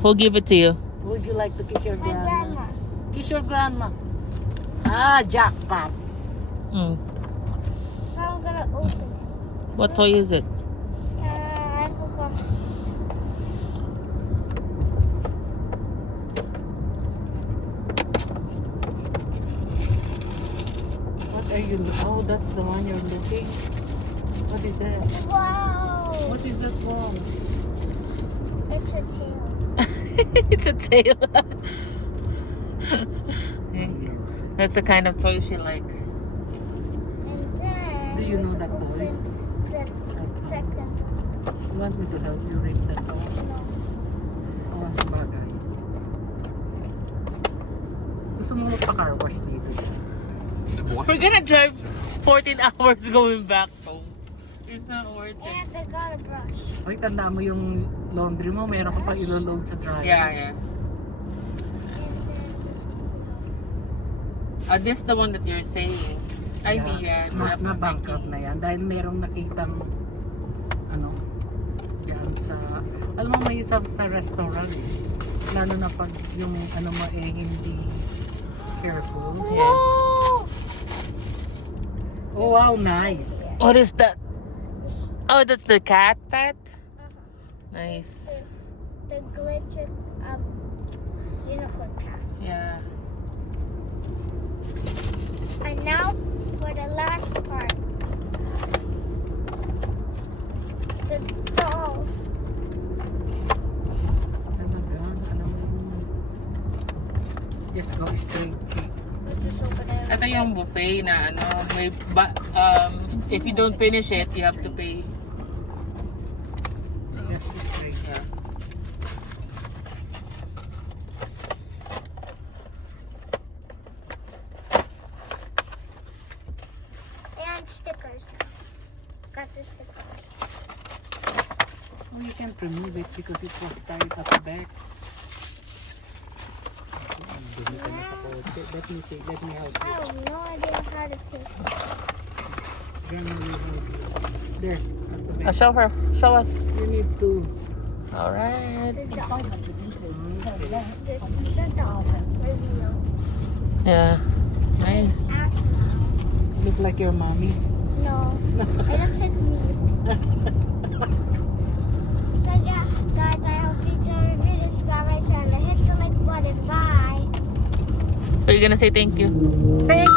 Who'll give it to you? Would you like to kiss your My grandma? grandma. Kiss your grandma. Ah, jackpot. Mm. So I'm gonna open it. What toy is it? I forgot. What are you? Oh, that's the one you're looking. What is that? Wow! What is that from? It's a tail. It's a tail. That's the kind of toy she like. And then Do you know let's that toy? open the second. You want me to help you ring that off? No. Oh, bagay. Gusto mo magpa-car wash dito? We're gonna drive 14 hours going back home. It's not worth it. And I got a brush. Hoy, tandaan mo yung laundry mo, meron ka pa ilo-load sa dryer. Yeah. This the one that you're saying. Ay, di yan. Na-bank out na yan. Dahil merong nakitang ano, yan sa, alam mo may isa sa restaurant. Lalo na pag yung ano mo hindi careful. Yeah. Oh wow, nice. What is that? Oh, that's the cat pet? Nice. The glittered unicorn cat. Yeah. And now for the last part. The doll. Just go straight. Let's just open it. Ito yung buffet na ano, may if you don't finish it, you have to pay. Just straight. Yeah. And stickers now. Got the stickers. Well, you can't remove it because it was tied at the back. Let me see. Let me help I you. have no idea how to take it. Grandma will help you. There, at the back. Show her. Show us. You need to. All right. The doll. This is the doll. Reveal. Yeah. Nice. Aphmau. Look like your mommy. No. It looks like me. So yeah, guys, I hope you enjoyed the video. Subscribe my channel. Hit the like button. Bye. Are you gonna say thank you? Thank